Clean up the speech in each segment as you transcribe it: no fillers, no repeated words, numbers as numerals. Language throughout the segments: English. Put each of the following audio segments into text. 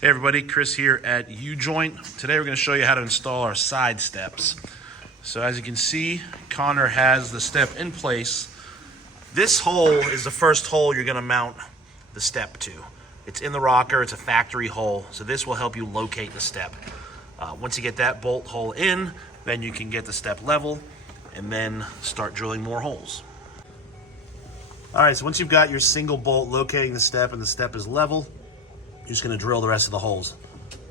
Hey everybody, Chris here at U-Joint. Today we're going to show you how to install our side steps. So as you can see, Connor has the step in place. This hole is the first hole you're going to mount the step to. It's in the rocker, it's a factory hole, so this will help you locate the step. Once you get that bolt hole in, then you can get the step level and then start drilling more holes. All right, so once you've got your single bolt locating the step and the step is level, you're just going to drill the rest of the holes.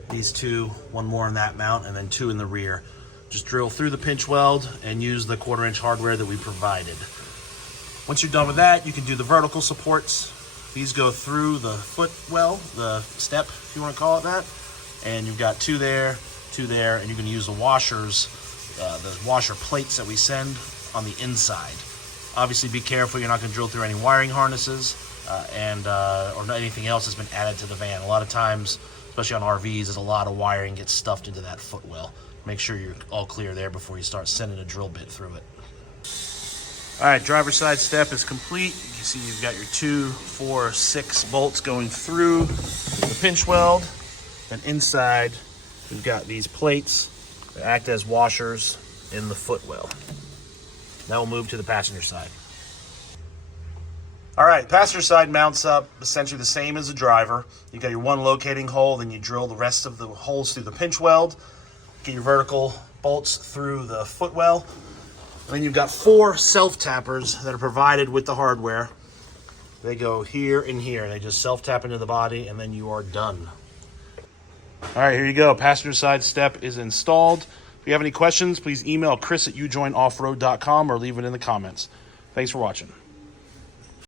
These two, one more in that mount, and then two in the rear. Just drill through the pinch weld and use the 1/4-inch hardware that we provided. Once you're done with that, you can do the vertical supports. These go through the footwell, the step, if you want to call it that. And you've got two there, and you can use the washers, the washer plates that we send on the inside. Obviously, be careful. You're not going to drill through any wiring harnesses. Or anything else that's been added to the van. A lot of times, especially on RVs, there's a lot of wiring gets stuffed into that footwell. Make sure you're all clear there before you start sending a drill bit through it. All right, driver's side step is complete. You can see you've got your 2, 4, 6 bolts going through the pinch weld. And inside, you've got these plates that act as washers in the footwell. Now we'll move to the passenger side. All right, passenger side mounts up essentially the same as the driver. You got your one locating hole, then you drill the rest of the holes through the pinch weld, get your vertical bolts through the footwell, and then you've got 4 self-tappers that are provided with the hardware. They go here and here. They just self-tap into the body, and then you are done. All right, here you go. Passenger side step is installed. If you have any questions, please email Chris at ujointoffroad.com or leave it in the comments. Thanks for watching.